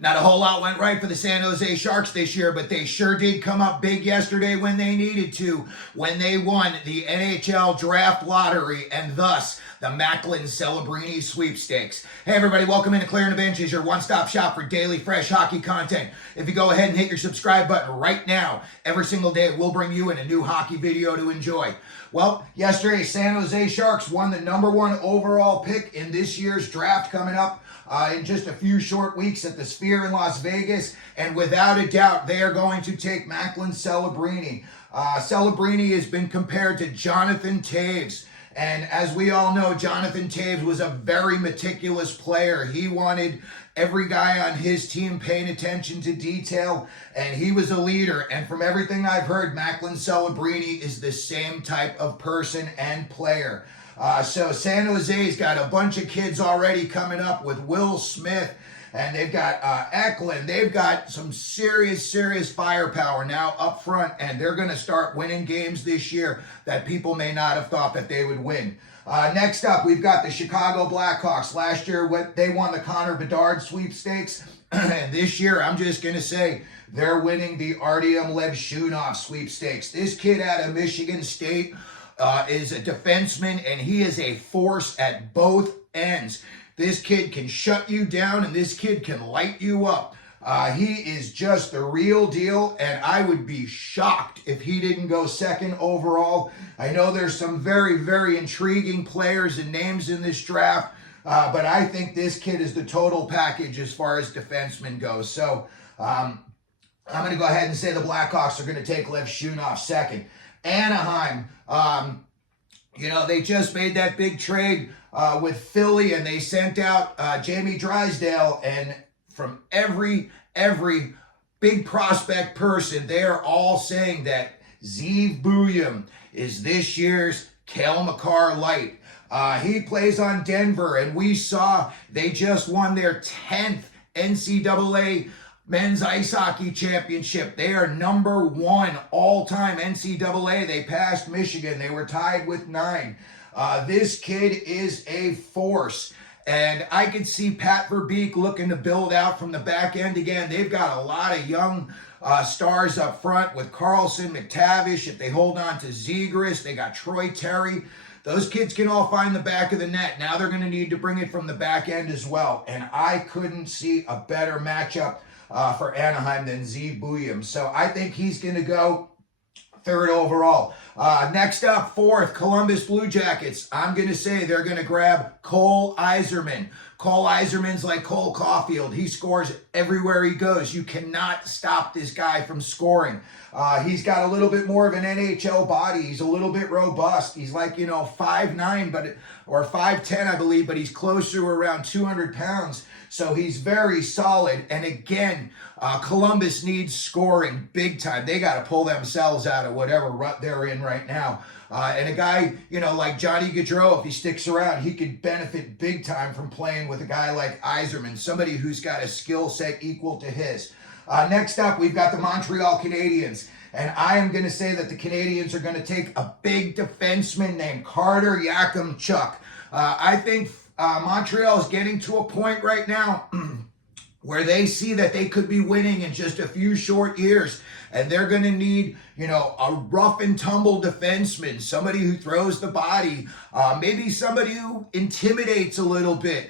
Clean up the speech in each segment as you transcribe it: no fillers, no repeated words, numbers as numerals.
Not a whole lot went right for the San Jose Sharks this year, but they sure did come up big yesterday when they needed to, when they won the NHL Draft Lottery and thus the Macklin Celebrini sweepstakes. Hey everybody, welcome into Clearing the Benches, your one-stop shop for daily fresh hockey content. If you go ahead and hit your subscribe button right now, every single day we'll bring you in a new hockey video to enjoy. Well, yesterday San Jose Sharks won the #1 overall pick in this year's draft coming up in just a few short weeks at the Sphere in Las Vegas, and without a doubt they are going to take Macklin Celebrini. Celebrini has been compared to Jonathan Toews, and as we all know, Jonathan Toews was a very meticulous player. He wanted every guy on his team paying attention to detail, and he was a leader. And from everything I've heard, Macklin Celebrini is the same type of person and player. So San Jose's got a bunch of kids already coming up with Will Smith, and they've got Eklund. They've got some serious firepower now up front, and they're going to start winning games this year that people may not have thought that they would win. Next up, we've got the Chicago Blackhawks. Last year, they won the Connor Bedard sweepstakes, and this year, I'm just going to say, they're winning the Artyem Levshunov sweepstakes. This kid out of Michigan State is a defenseman, and he is a force at both ends. This kid can shut you down, and this kid can light you up. He is just the real deal, and I would be shocked if he didn't go second overall. I know there's some very intriguing players and names in this draft, but I think this kid is the total package as far as defensemen goes. So I'm going to go ahead and say the Blackhawks are going to take Levshunov second. Anaheim, they just made that big trade with Philly, and they sent out Jamie Drysdale, and from every big prospect person, they are all saying that Zeev Buium is this year's Cale Makar light. He plays on Denver, and we saw they just won their 10th NCAA Men's Ice Hockey Championship. They are #1 all-time NCAA. They passed Michigan. They were tied with 9. This kid is a force. And I could see Pat Verbeek looking to build out from the back end again. They've got a lot of young stars up front with Carlson, McTavish. If they hold on to Zegras, they got Troy Terry. Those kids can all find the back of the net. Now they're going to need to bring it from the back end as well. And I couldn't see a better matchup for Anaheim than Zeev Buium. So I think he's going to go 3rd overall. Next up, 4th, Columbus Blue Jackets. I'm going to say they're going to grab Cole Yzerman. Cole Yzerman's like Cole Caulfield. He scores everywhere he goes. You cannot stop this guy from scoring. He's got a little bit more of an NHL body. He's a little bit robust. He's like, 5'9", or 5'10", I believe, but he's closer to around 200 pounds. So he's very solid. And again, Columbus needs scoring big time. They got to pull themselves out of whatever rut they're in right now. And a guy, like Johnny Gaudreau, if he sticks around, he could benefit big time from playing with a guy like Yzerman, somebody who's got a skill set equal to his. Next up, we've got the Montreal Canadiens. And I am going to say that the Canadiens are going to take a big defenseman named Carter Yekemchuk. I think Montreal is getting to a point right now where they see that they could be winning in just a few short years, and they're going to need, a rough and tumble defenseman, somebody who throws the body, maybe somebody who intimidates a little bit,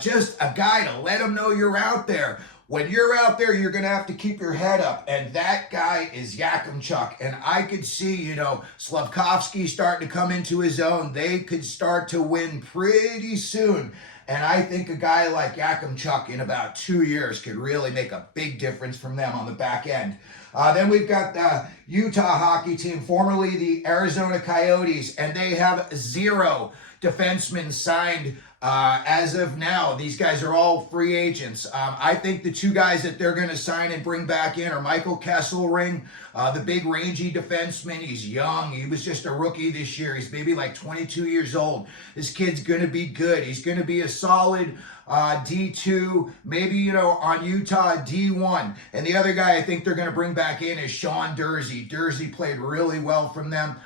just a guy to let them know you're out there. When you're out there, you're going to have to keep your head up, and that guy is Yekemchuk. And I could see, Slavkovsky starting to come into his own. They could start to win pretty soon. And I think a guy like Yekemchuk in about 2 years could really make a big difference from them on the back end. Then we've got the Utah hockey team, formerly the Arizona Coyotes, and they have 0 defensemen signed as of now. These guys are all free agents. I think the 2 guys that they're going to sign and bring back in are Michael Kesselring, the big rangy defenseman. He's young. He was just a rookie this year. He's maybe like 22 years old. This kid's going to be good. He's going to be a solid D2, maybe, on Utah, D1. And the other guy I think they're going to bring back in is Sean Durzi. Durzi played really well from them.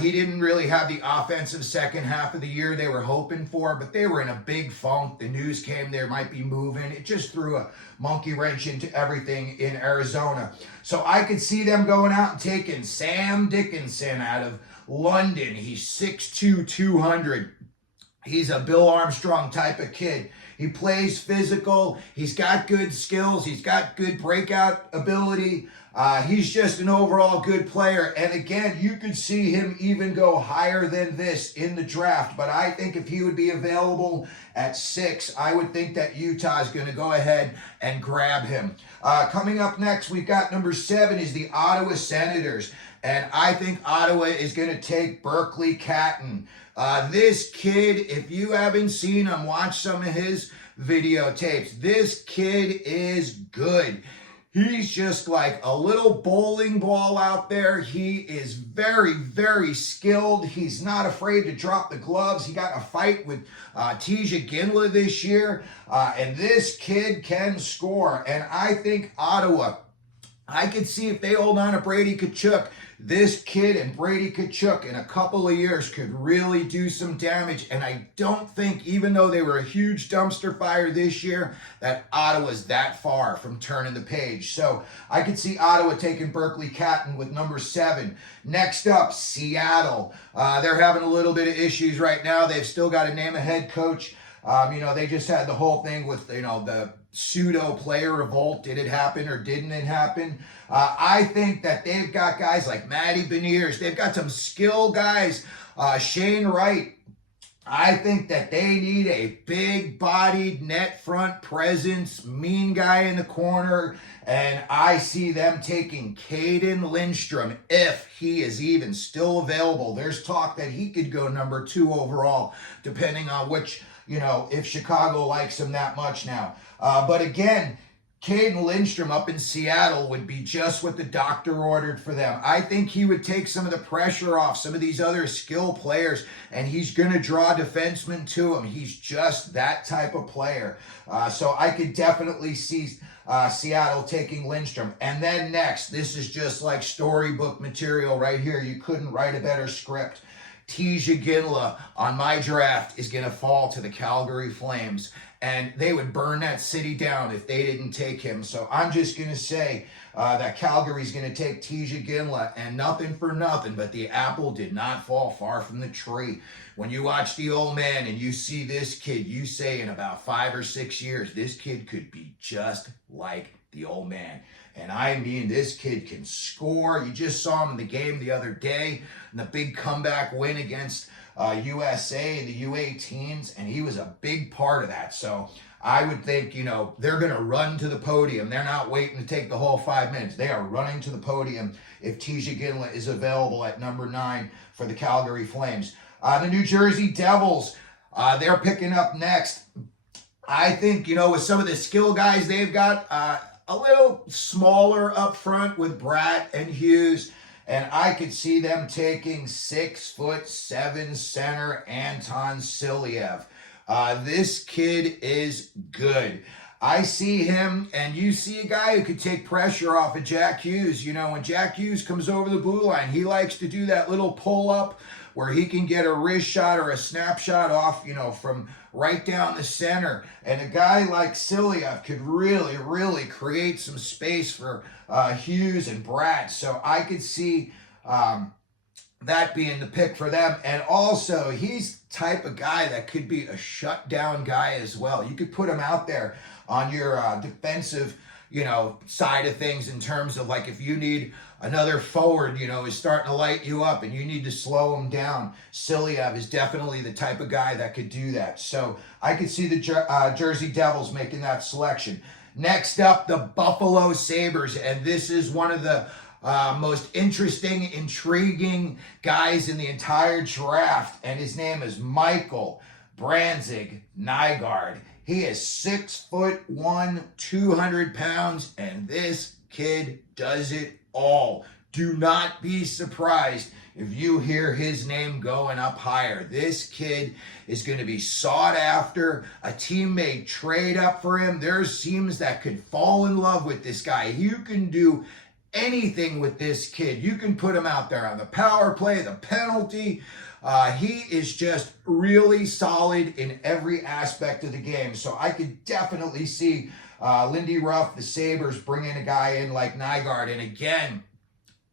He didn't really have the offensive second half of the year they were hoping for, but they were in a big funk. The news came they might be moving. It just threw a monkey wrench into everything in Arizona. So I could see them going out and taking Sam Dickinson out of London. He's 6'2", 200. He's a Bill Armstrong type of kid. He plays physical. He's got good skills. He's got good breakout ability. He's just an overall good player. And again, you could see him even go higher than this in the draft. But I think if he would be available at 6, I would think that Utah is going to go ahead and grab him. Coming up next, we've got number 7 is the Ottawa Senators. And I think Ottawa is going to take Berkly Catton. This kid, if you haven't seen him, watch some of his videotapes. This kid is good. He's just like a little bowling ball out there. He is very, very skilled. He's not afraid to drop the gloves. He got in a fight with Iginla this year. And this kid can score. And I think Ottawa, I could see if they hold on to Brady Tkachuk, this kid and Brady Tkachuk in a couple of years could really do some damage. And I don't think, even though they were a huge dumpster fire this year, that Ottawa's that far from turning the page. So I could see Ottawa taking Berkly Catton with number 7. Next up, Seattle. They're having a little bit of issues right now. They've still got to name a head coach. They just had the whole thing with, the pseudo player revolt. Did it happen or didn't it happen? I think that they've got guys like Matty Beniers. They've got some skill guys. Shane Wright. I think that they need a big-bodied net front presence, mean guy in the corner, and I see them taking Caden Lindstrom if he is even still available. There's talk that he could go number 2 overall, depending on which, if Chicago likes him that much now. But again, Caden Lindstrom up in Seattle would be just what the doctor ordered for them. I think he would take some of the pressure off some of these other skill players, and he's going to draw defensemen to him. He's just that type of player. So I could definitely see Seattle taking Lindstrom. And then next, this is just like storybook material right here. You couldn't write a better script. Iginla on my draft is going to fall to the Calgary Flames. And they would burn that city down if they didn't take him. So I'm just going to say that Calgary's going to take Iginla, and nothing for nothing, but the apple did not fall far from the tree. When you watch the old man and you see this kid, you say in about 5 or 6 years, this kid could be just like the old man. And I mean, this kid can score. You just saw him in the game the other day in the big comeback win against USA and the U18s, and he was a big part of that. So I would think, they're going to run to the podium. They're not waiting to take the whole 5 minutes. They are running to the podium if Iginla is available at number 9 for the Calgary Flames. The New Jersey Devils, they're picking up next. I think, with some of the skill guys they've got, a little smaller up front with Bratt and Hughes. And I could see them taking 6'7" center Anton Silyev. This kid is good. I see him, and you see a guy who could take pressure off of Jack Hughes. When Jack Hughes comes over the blue line, he likes to do that little pull-up where he can get a wrist shot or a snapshot off, from right down the center. And a guy like Silyev could really, really create some space for Hughes and Bratt. So I could see that being the pick for them. And also, he's the type of guy that could be a shutdown guy as well. You could put him out there on your defensive, side of things in terms of like if you need another forward, is starting to light you up and you need to slow him down. Silyev is definitely the type of guy that could do that. So I could see the Jersey Devils making that selection. Next up, the Buffalo Sabres, and this is one of the most interesting, intriguing guys in the entire draft, and his name is Michael Brandsegg Nygaard. He is 6'1", 200 pounds, and this kid does it all. do not be surprised if you hear his name going up higher. This kid is going to be sought after. A team may trade up for him. There's teams that could fall in love with this guy. You can do anything with this kid. You can put him out there on the power play, the penalty. He is just really solid in every aspect of the game. So I could definitely see Lindy Ruff, the Sabres, bringing a guy in like Nygaard. And again,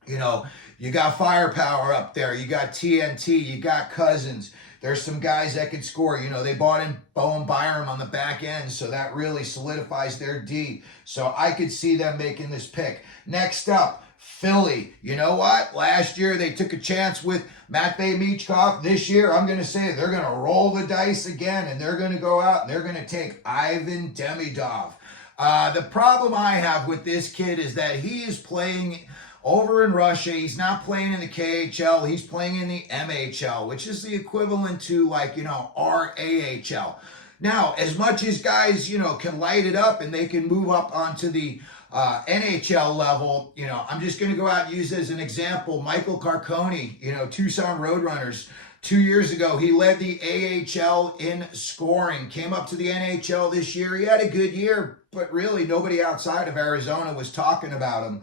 you know, you got firepower up there. You got TNT. You got Cousins. There's some guys that could score. You know, they bought in Buium on the back end, so that really solidifies their D. So I could see them making this pick. Next up, Philly. You know what? Last year they took a chance with Matvei Michkov. This year, I'm going to say they're going to roll the dice again, and they're going to go out and they're going to take Ivan Demidov. The problem I have with this kid is that he is playing over in Russia. He's not playing in the KHL. He's playing in the MHL, which is the equivalent to, like, you know, our AHL. Now, as much as guys, you know, can light it up and they can move up onto the NHL level, you know, I'm just going to go out and use as an example Michael Carcone, you know, Tucson Roadrunners. 2 years ago, he led the AHL in scoring, came up to the NHL this year. He had a good year, but really nobody outside of Arizona was talking about him.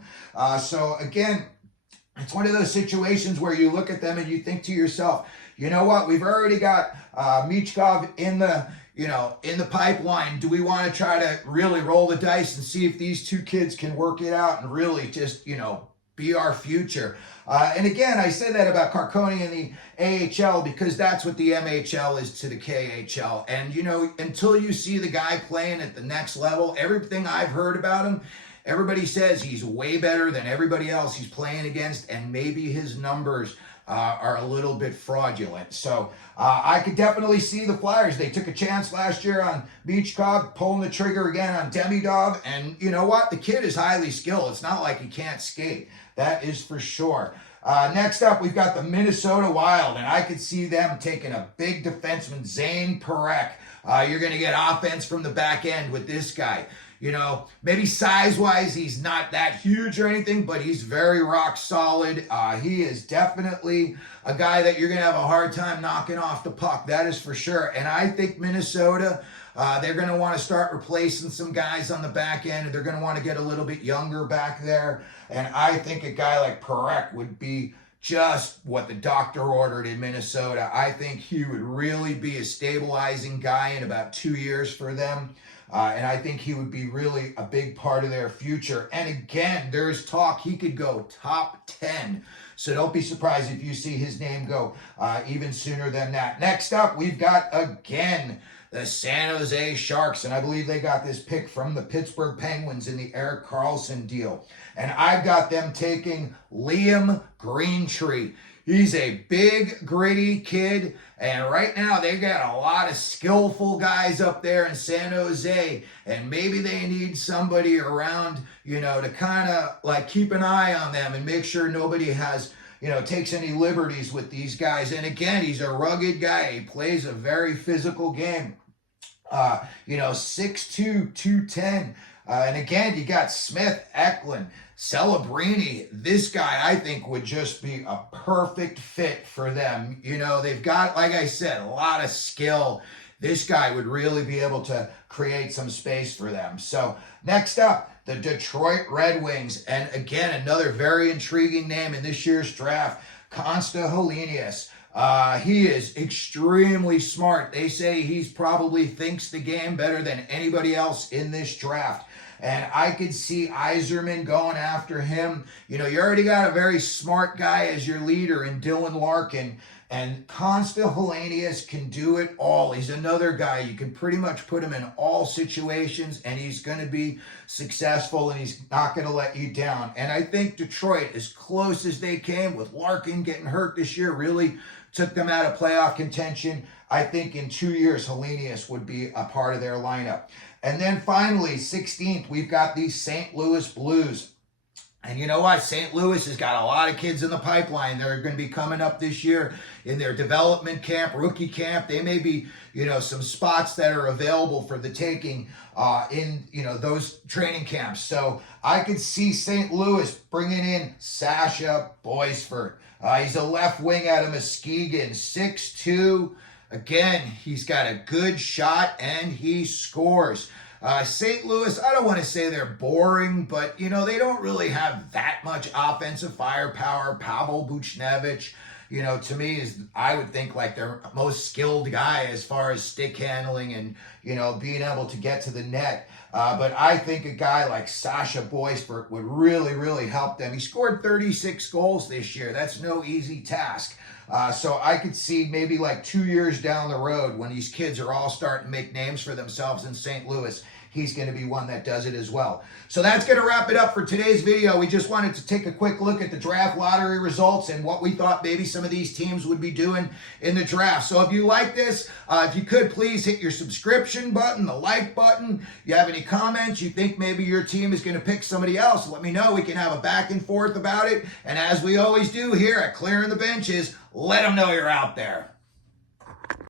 So again, it's one of those situations where you look at them and you think to yourself, you know what, we've already got Michkov in the, you know, in the pipeline. Do we want to try to really roll the dice and see if these two kids can work it out and really just, you know, be our future? And again, I say that about Carcone in the AHL because that's what the MHL is to the KHL. And, you know, until you see the guy playing at the next level, everything I've heard about him, everybody says he's way better than everybody else he's playing against, and maybe his numbers are a little bit fraudulent. So I could definitely see the Flyers. They took a chance last year on Michkov, pulling the trigger again on Demidov, and you know what? The kid is highly skilled. It's not like he can't skate. That is for sure. Next up, we've got the Minnesota Wild, and I could see them taking a big defenseman, Zayne Parekh. You're going to get offense from the back end with this guy. You know, maybe size-wise, he's not that huge or anything, but he's very rock solid. He is definitely a guy that you're going to have a hard time knocking off the puck. That is for sure. And I think Minnesota, they're going to want to start replacing some guys on the back end. They're going to want to get a little bit younger back there. And I think a guy like Parekh would be just what the doctor ordered in Minnesota. I think he would really be a stabilizing guy in about 2 years for them. And I think he would be really a big part of their future. And again, there's talk he could go top 10. So don't be surprised if you see his name go even sooner than that. Next up, we've got, again, the San Jose Sharks. And I believe they got this pick from the Pittsburgh Penguins in the Erik Karlsson deal. And I've got them taking Liam Greentree. He's a big, gritty kid, and right now they got a lot of skillful guys up there in San Jose, and maybe they need somebody around, you know, to kind of like keep an eye on them and make sure nobody has, you know, takes any liberties with these guys. And again, he's a rugged guy. He plays a very physical game. You know, 6'2", 210. And again, you got Smith, Eklund, Celebrini. This guy, I think, would just be a perfect fit for them. You know, they've got, like I said, a lot of skill. This guy would really be able to create some space for them. So next up, the Detroit Red Wings. And again, another very intriguing name in this year's draft, Konsta Helenius. He is extremely smart. They say he's probably thinks the game better than anybody else in this draft. And I could see Yzerman going after him. You know, you already got a very smart guy as your leader in Dylan Larkin. And Konsta Helenius can do it all. He's another guy. You can pretty much put him in all situations, and he's going to be successful, and he's not going to let you down. And I think Detroit, as close as they came with Larkin getting hurt this year, really took them out of playoff contention. I think in 2 years, Helenius would be a part of their lineup. And then finally, 16th, we've got the St. Louis Blues. And you know what? St. Louis has got a lot of kids in the pipeline. They're going to be coming up this year in their development camp, rookie camp. They may be, some spots that are available for the taking in, those training camps. So I could see St. Louis bringing in Sasha Boisvert. He's a left wing out of Muskegon, 6'2". Again, he's got a good shot and he scores. St. Louis, I don't want to say they're boring, but, they don't really have that much offensive firepower. Pavel Buchnevich, to me, I would think like their most skilled guy as far as stick handling and, being able to get to the net. But I think a guy like Sasha Boisvert would really, really help them. He scored 36 goals this year. That's no easy task. So I could see maybe like 2 years down the road when these kids are all starting to make names for themselves in St. Louis, he's going to be one that does it as well. So that's going to wrap it up for today's video. We just wanted to take a quick look at the draft lottery results and what we thought maybe some of these teams would be doing in the draft. So if you like this, if you could please hit your subscription button, the like button. If you have any comments, you think maybe your team is going to pick somebody else, let me know. We can have a back and forth about it. And as we always do here at Clearing the Benches, let them know you're out there.